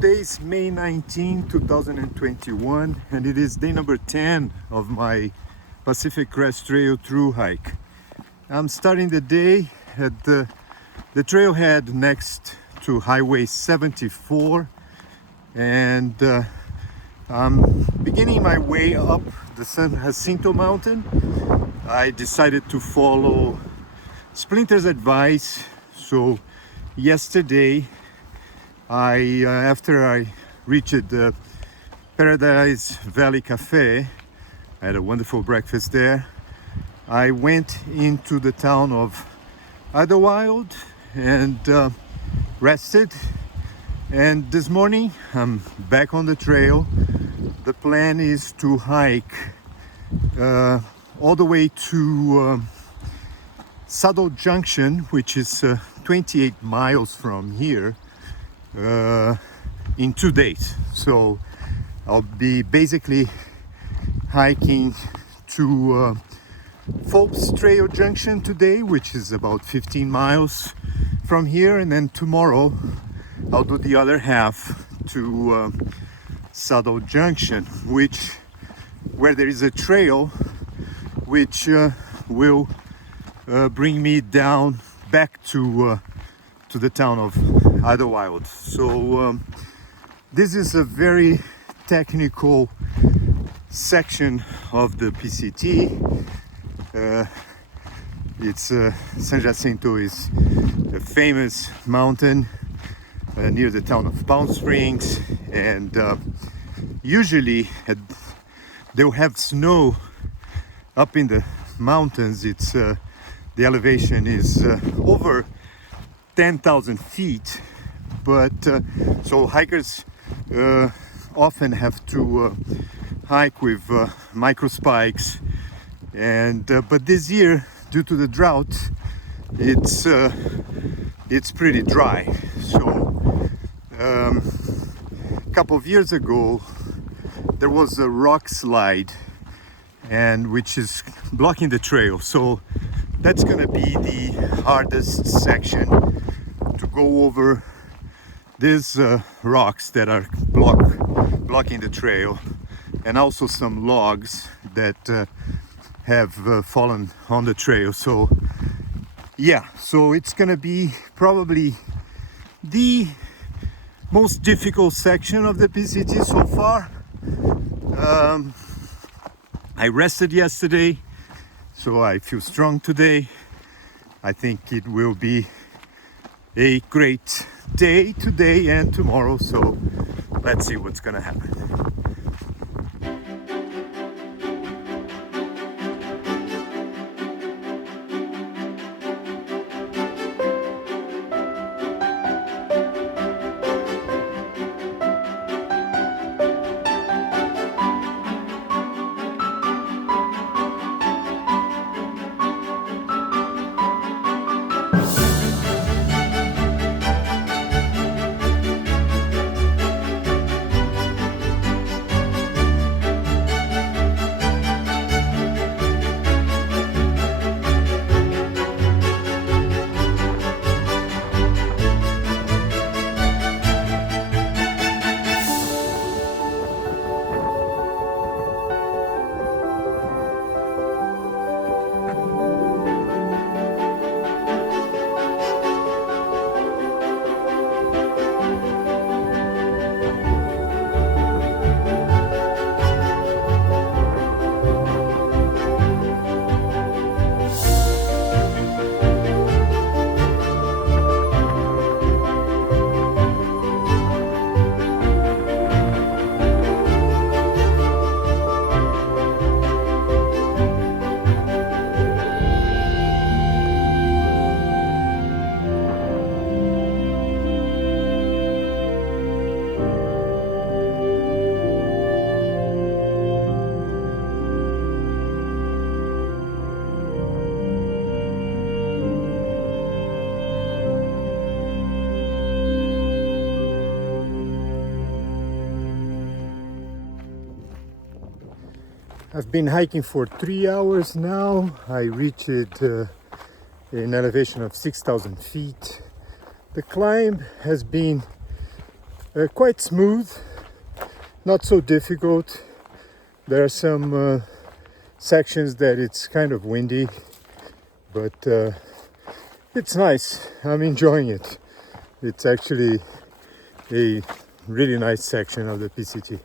Today is May 19, 2021, and it is day number 10 of my Pacific Crest Trail Thru-hike. I'm starting the day at the trailhead next to Highway 74, and I'm beginning my way up the San Jacinto mountain. I decided to follow Splinter's advice, so yesterday after I reached the Paradise Valley Cafe, I had a wonderful breakfast there. I went into the town of Idlewild and rested, and this morning I'm back on the trail. The plan is to hike all the way to Saddle Junction, which is 28 miles from here, in 2 days. So I'll be basically hiking to Phobes Trail Junction today, which is about 15 miles from here, and then tomorrow I'll do the other half to Saddle Junction, where there is a trail which will bring me down back to the town of Idlewild. So this is a very technical section of the PCT. San Jacinto is a famous mountain near the town of Palm Springs, and usually they'll have snow up in the mountains. The elevation is over 10,000 feet, but so hikers often have to hike with micro spikes, and but this year, due to the drought, it's pretty dry. So a couple of years ago there was a rock slide, and which is blocking the trail. So that's gonna be the hardest section, to go over these rocks that are blocking the trail, and also some logs that have fallen on the trail. So yeah, so it's gonna be probably the most difficult section of the PCT so far. I rested yesterday, so I feel strong today. I think it will be a great day today and tomorrow, so let's see what's gonna happen. I've been hiking for 3 hours now. I reached an elevation of 6,000 feet. The climb has been Quite smooth, not so difficult. There are some sections that it's kind of windy, but it's nice. I'm enjoying it. It's actually a really nice section of the PCT.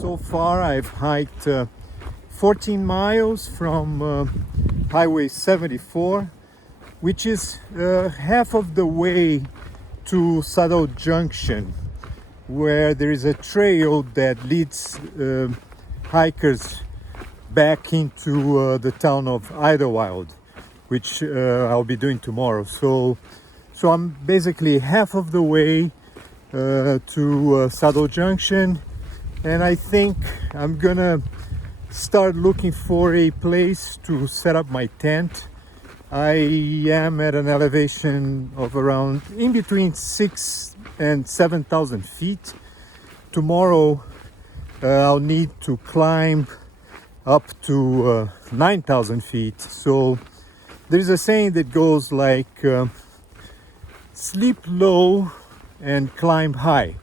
So far I've hiked 14 miles from Highway 74, which is half of the way to Saddle Junction, where there is a trail that leads hikers back into the town of Idlewild, which I'll be doing tomorrow. So I'm basically half of the way to Saddle Junction, and I think I'm gonna start looking for a place to set up my tent. I am at an elevation of around in between 6,000 and 7,000 feet. Tomorrow I'll need to climb up to 9,000 feet. So there's a saying that goes like sleep low and climb high.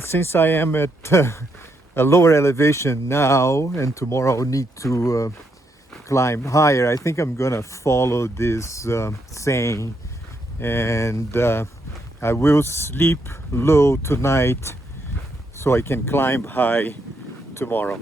Since I am at a lower elevation now, and tomorrow I'll need to climb higher, I think I'm gonna follow this saying, and I will sleep low tonight so I can climb high tomorrow.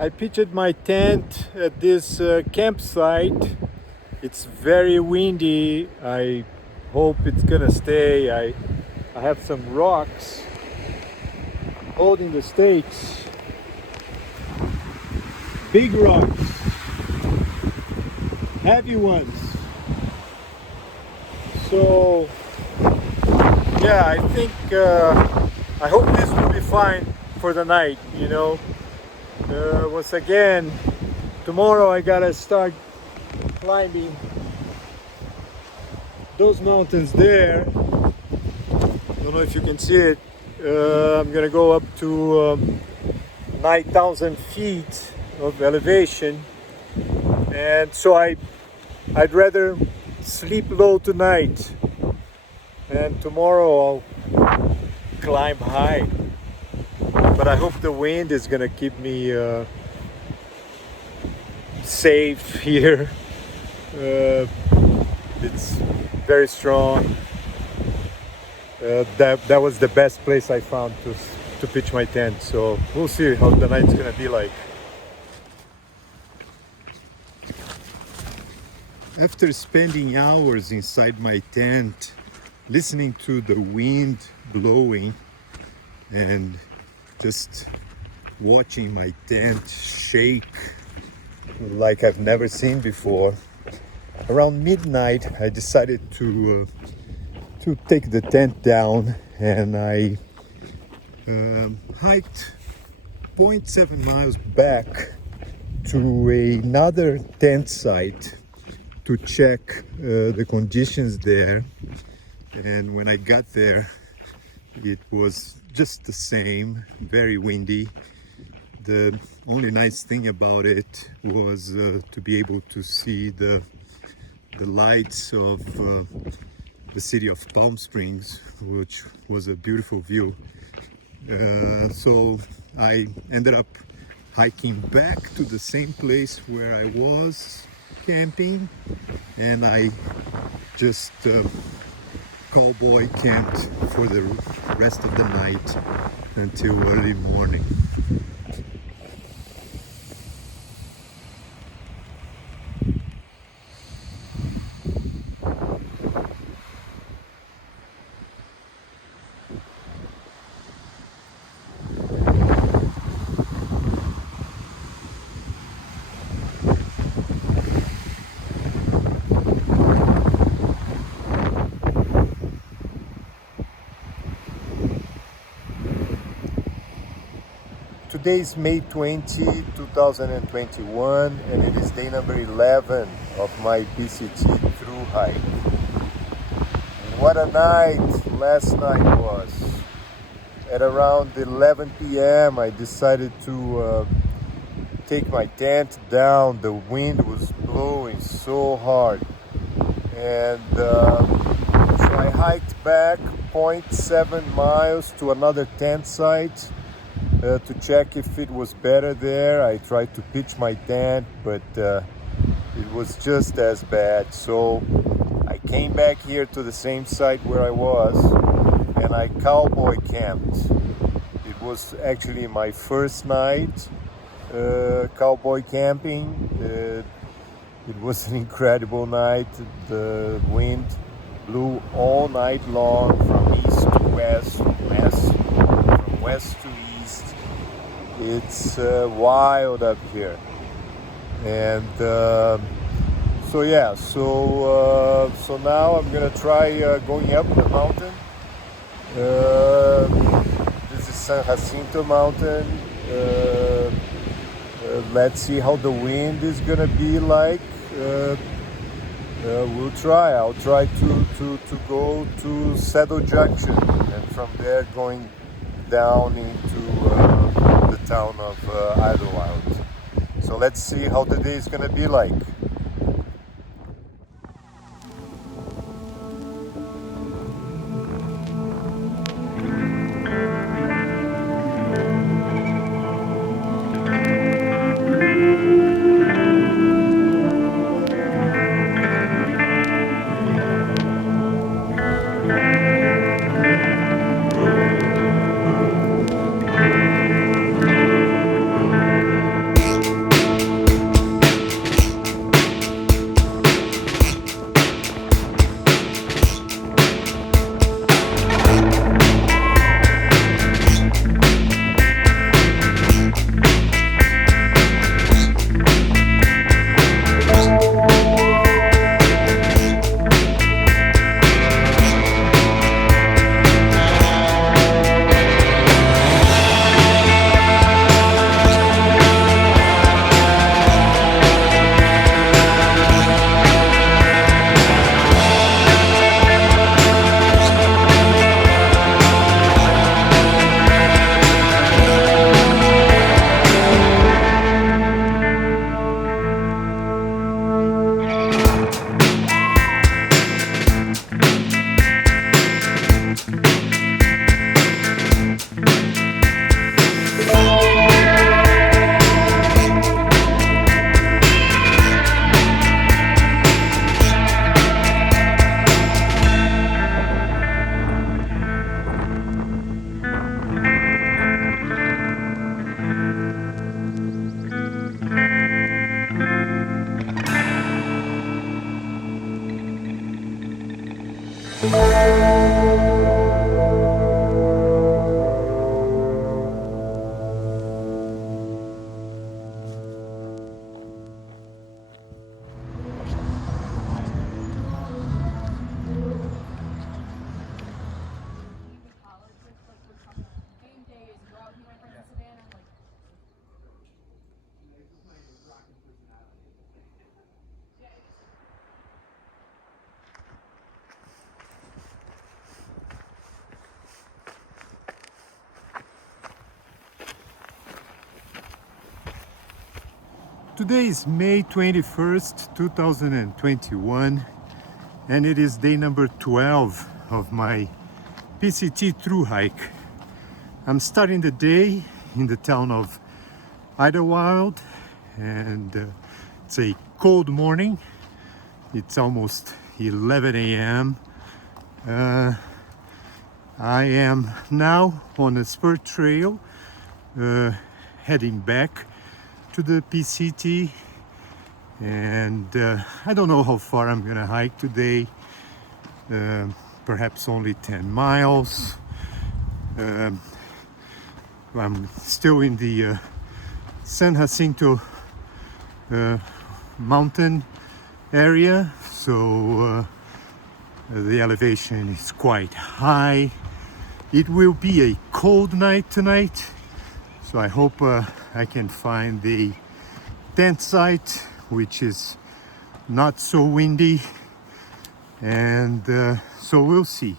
I pitched my tent at this campsite It's very windy. I hope it's gonna stay. I have some rocks holding the stakes. Big rocks, heavy ones. So yeah, I think I hope this will be fine for the night. Once again, tomorrow I gotta start climbing those mountains there. Don't know if you can see it. I'm gonna go up to 9,000 feet of elevation, and so I'd rather sleep low tonight, and tomorrow I'll climb high. But I hope the wind is gonna keep me safe here. It's very strong. That was the best place I found to pitch my tent. So we'll see how the night's gonna be like. After spending hours inside my tent, listening to the wind blowing and just watching my tent shake like I've never seen before, around midnight I decided to take the tent down, and I hiked 0.7 miles back to another tent site to check the conditions there. And when I got there, it was just the same, very windy. The only nice thing about it was to be able to see the lights of the city of Palm Springs, which was a beautiful view. So I ended up hiking back to the same place where I was camping, and I just cowboy camped for the rest of the night until early morning. Today is May 20, 2021, and it is day number 11 of my PCT Thru-hike. What a night last night was. At around 11 p.m. I decided to take my tent down. The wind was blowing so hard, and so I hiked back 0.7 miles to another tent site to check if it was better there. I tried to pitch my tent, but it was just as bad. So I came back here to the same site where I was, and I cowboy camped. It was actually my first night cowboy camping. It was an incredible night. The wind blew all night long from east to west, from west to east. It's wild up here, and so now I'm gonna try going up the mountain. This is Jacinto mountain. Let's see how the wind is gonna be like. We'll try. I'll try to go to Saddle Junction, and from there going down into the town of Idlewild. So let's see how the day is gonna be like. Today is May 21st, 2021, and it is day number 12 of my PCT Thru-hike. I'm starting the day in the town of Idlewild, and it's a cold morning. It's almost 11 a.m. I am now on a spur trail heading back to the PCT, and I don't know how far I'm gonna hike today. Perhaps only 10 miles. I'm still in the San Jacinto mountain area, so the elevation is quite high. It will be a cold night tonight, so I hope I can find the tent site which is not so windy, and so we'll see.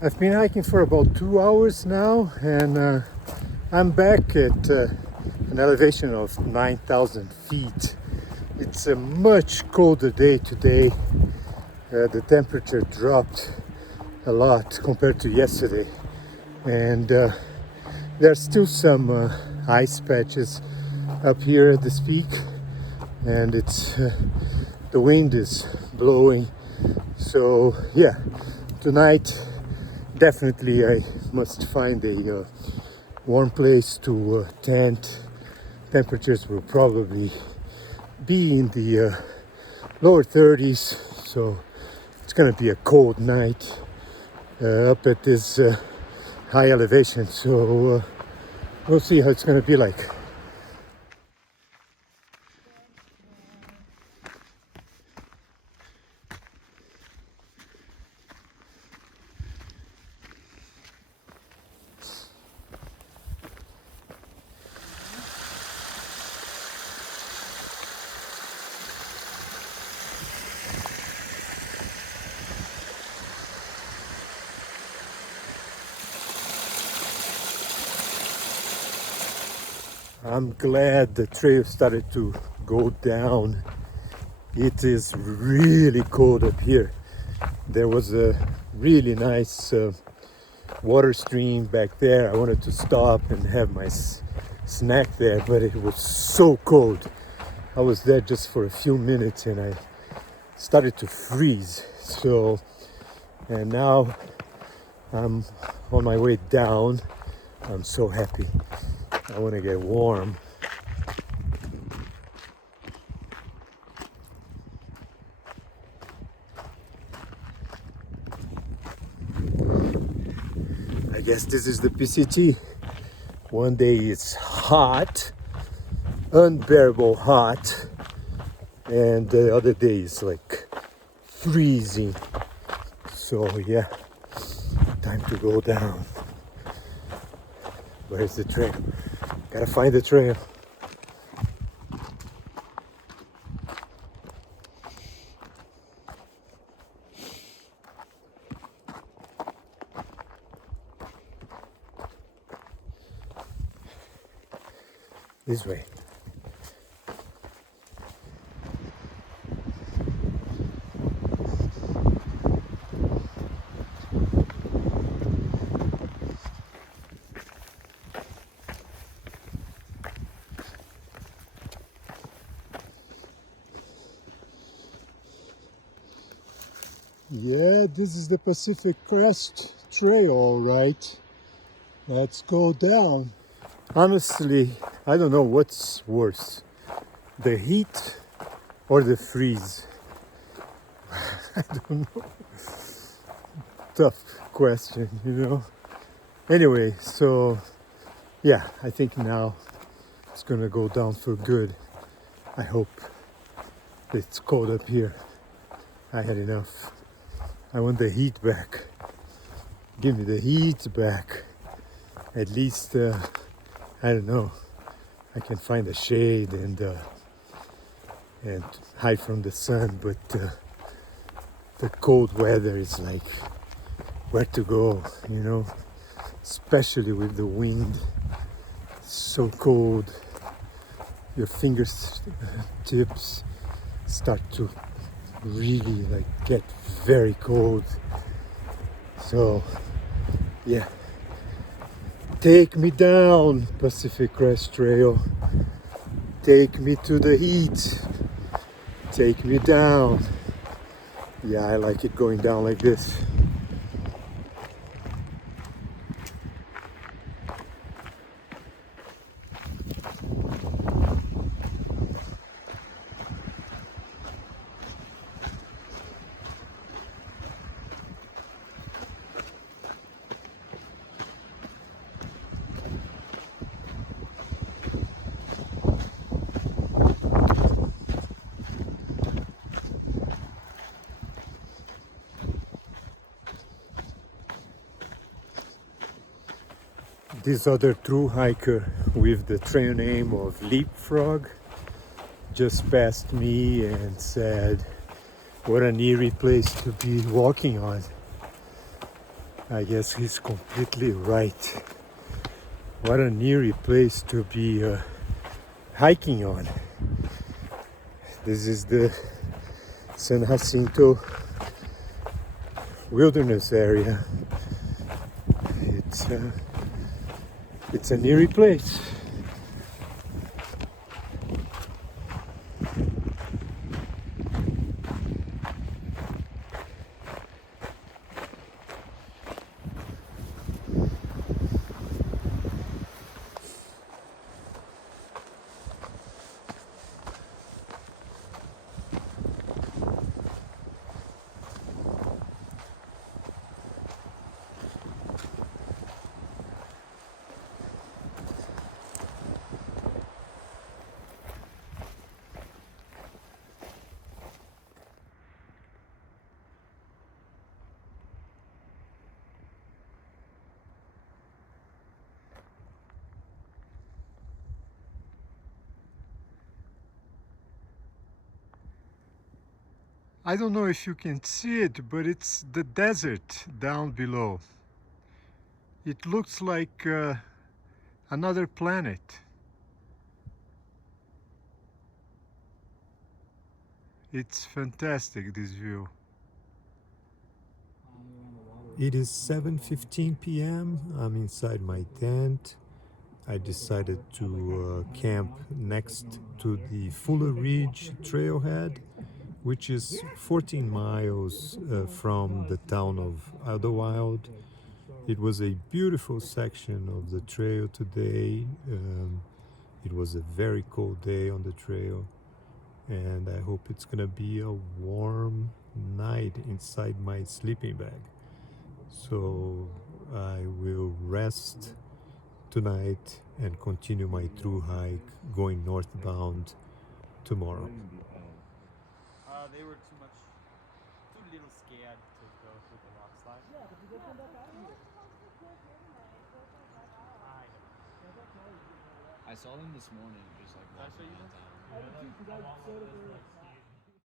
I've been hiking for about 2 hours now, and I'm back at an elevation of 9,000 feet. It's a much colder day today. The temperature dropped a lot compared to yesterday, and there are still some ice patches up here at this peak, and it's the wind is blowing. So yeah, tonight definitely I must find a warm place to tent. Temperatures will probably be in the lower 30s, so it's gonna be a cold night up at this high elevation. So we'll see how it's gonna be like. I'm glad the trail started to go down. It is really cold up here. There was a really nice water stream back there. I wanted to stop and have my snack there, but it was so cold. I was there just for a few minutes and I started to freeze. So, and now I'm on my way down. I'm so happy. I want to get warm. I guess this is the PCT. One day it's hot, unbearable hot, and the other day is like freezing. So yeah, time to go down. Where's the trail? Gotta find the trail. This way. Yeah, this is the Pacific Crest Trail, all right. Let's go down. Honestly, I don't know what's worse, the heat or the freeze. I don't know. Tough question, you know. Anyway, so yeah, I think now it's gonna go down for good. I hope. It's cold up here. I had enough. I want the heat back. Give me the heat back. At least, I don't know, I can find a shade and hide from the sun, but the cold weather is like where to go, you know, especially with the wind. It's so cold. Your fingers tips start to really like get very cold. So yeah, take me down, Pacific Crest Trail. Take me to the heat. Take me down. Yeah, I like it going down like this. This other Thru-hiker with the trail name of Leapfrog just passed me and said, what an eerie place to be walking on. I guess he's completely right. What an eerie place to be hiking on. This is the San Jacinto wilderness area. It's an eerie place. I don't know if you can see it, but it's the desert down below. It looks like another planet. It's fantastic, this view. It is 7:15 p.m. I'm inside my tent. I decided to camp next to the Fuller Ridge trailhead, which is 14 miles from the town of Idlewild. It was a beautiful section of the trail today. It was a very cold day on the trail, and I hope it's gonna be a warm night inside my sleeping bag. So I will rest tonight and continue my through hike going northbound tomorrow. They were too little scared to go through the rock slide. I saw them this morning, just like walking around town.